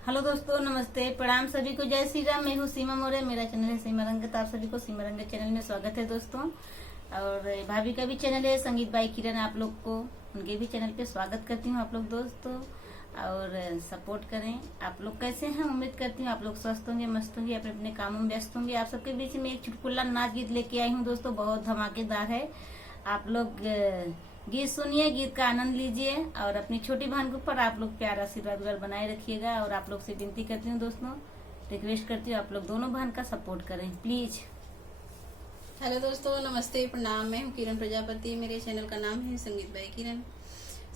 Hello दोस्तों, नमस्ते, प्रणाम सभी को। जय श्री राम। मैं हूँ सीमा मौर्य। मेरा चैनल है सीमा रंगत। आप सभी को सीमा रंगत चैनल में स्वागत है दोस्तों। और भाभी का भी चैनल है संगीत बाई किरण, आप लोग को उनके भी चैनल पे स्वागत करती हूँ आप लोग दोस्तों। और सपोर्ट करें। आप लोग कैसे हैं? उम्मीद करती हूँ आप लोग स्वस्थ होंगे, मस्त होंगे, अपने अपने कामों में व्यस्त होंगे। आप सबके बीच में एक चुटकुला नाच गीत लेके आई हूँ दोस्तों, बहुत धमाकेदार है। आप लोग गीत सुनिए, गीत का आनंद लीजिए और अपनी छोटी बहन के ऊपर आप लोग प्यार आशीर्वाद बनाए रखिएगा। और आप लोग से विनती करती हूँ दोस्तों, रिक्वेस्ट करती हूँ आप लोग दोनों बहन का सपोर्ट करें प्लीज। हेलो दोस्तों, नमस्ते, प्रणाम। मैं हूँ किरण प्रजापति। मेरे चैनल का नाम है संगीत बाई किरण।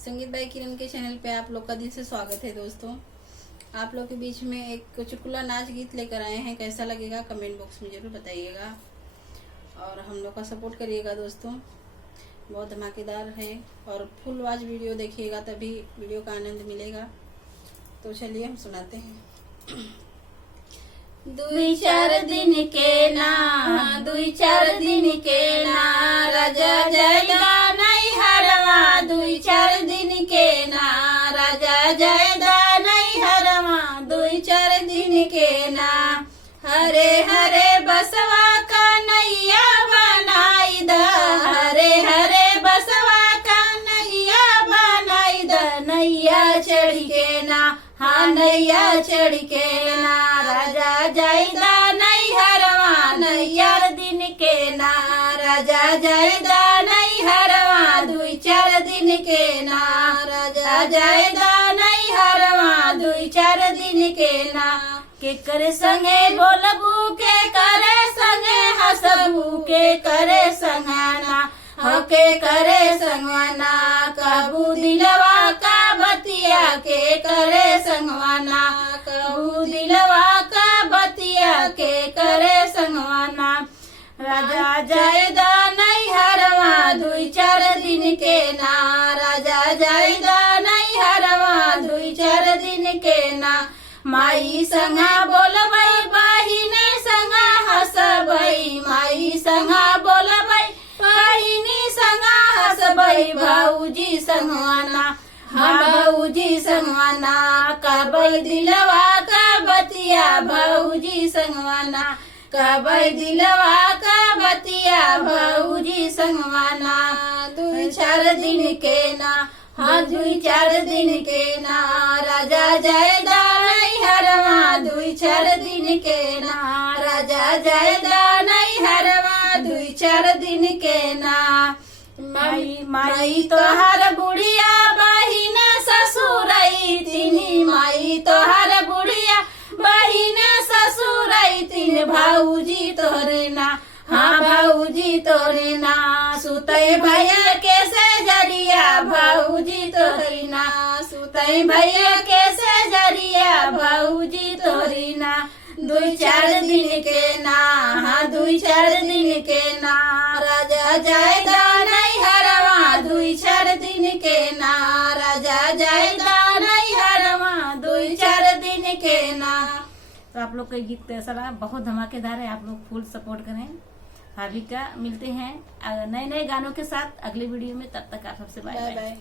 संगीत बाई किरण के चैनल पे आप लोग का दिल से स्वागत है दोस्तों। आप लोग के बीच में एक चुटकुला नाच गीत लेकर आए हैं। कैसा लगेगा कमेंट बॉक्स में जरूर बताइएगा और हम लोग का सपोर्ट करिएगा दोस्तों। बहुत धमाकेदार है और फुल वॉच वीडियो देखिएगा तभी वीडियो का आनंद मिलेगा। तो चलिए हम सुनाते हैं। दुई चार दिन के ना राजा जायदा नहीं हरवा। दुई चार दिन के ना राजा जायदा नहीं हरवा। दुई चार दिन के ना हरे हरे बसवा का नैया बनाई द। हरे हरे बसवा का नैया बनाई द। नैया चढ़ के ना, हाँ नैया चढ़ के ना राजा जायदा नहीं हरवा। नैया दिन के ना राजा जायदा नहीं हरवा। दुई चार दिन के ना राजा जायदा नहीं हरवा। दुई चार दिन के ना के करे संगे बोलबू, के करे संगे हसबू, के करे संगना, के करे संगवाना। कबू दिलवा का बतिया, के करे संगवाना। कबू दिलवा का बतिया, के करे संगवाना। राजा जायदा नहीं हरवा। दुई चार दिन के ना राजा जायदा नहीं हरवा। दुई चार दिन के ना माई संगा बोलबई, बहिनी संगा हसबई। माई संगा बोलबई, बहिनी संगा हसबई। भाऊजी संगवाना, हाँ भाऊजी संगवाना। कबई दिलवा का बतिया, भाऊजी संगवाना। कबई दिलवा का बतिया, भाऊजी संगवाना। दुई चार दिन के ना, हाँ दुई चार दिन के ना राजा जायदा नहीं हरवा। दुई चार दिन के ना राजा जायदा नहीं हरवा। दुई चार दिन के ना माई तोहर बुढ़िया, बहिन ससुरई तिनी। माई तोहर बुढ़िया, बहिन ससुरई तीन। भाऊजी तोरे ना, हाँ भाऊजी तोरे ना। सुतई भैया के से जरिया, भाऊजी तोरी ना। सुतई भैया के से जरिया, भाऊजी तोरी ना। दुई चार दिन के ना, हाँ दुई चार दिन के ना राजा जायदा नहीं हरवा। दुई चार दिन के ना राजा जायदा नहीं हरवा। दुई चार दिन के ना। तो आप लोग का गीत कैसा लगा? बहुत धमाकेदार है। आप लोग फुल सपोर्ट करें भाभी का। मिलते हैं नए नए गानों के साथ अगले वीडियो में। तब तक आप सबसे बाय बाय।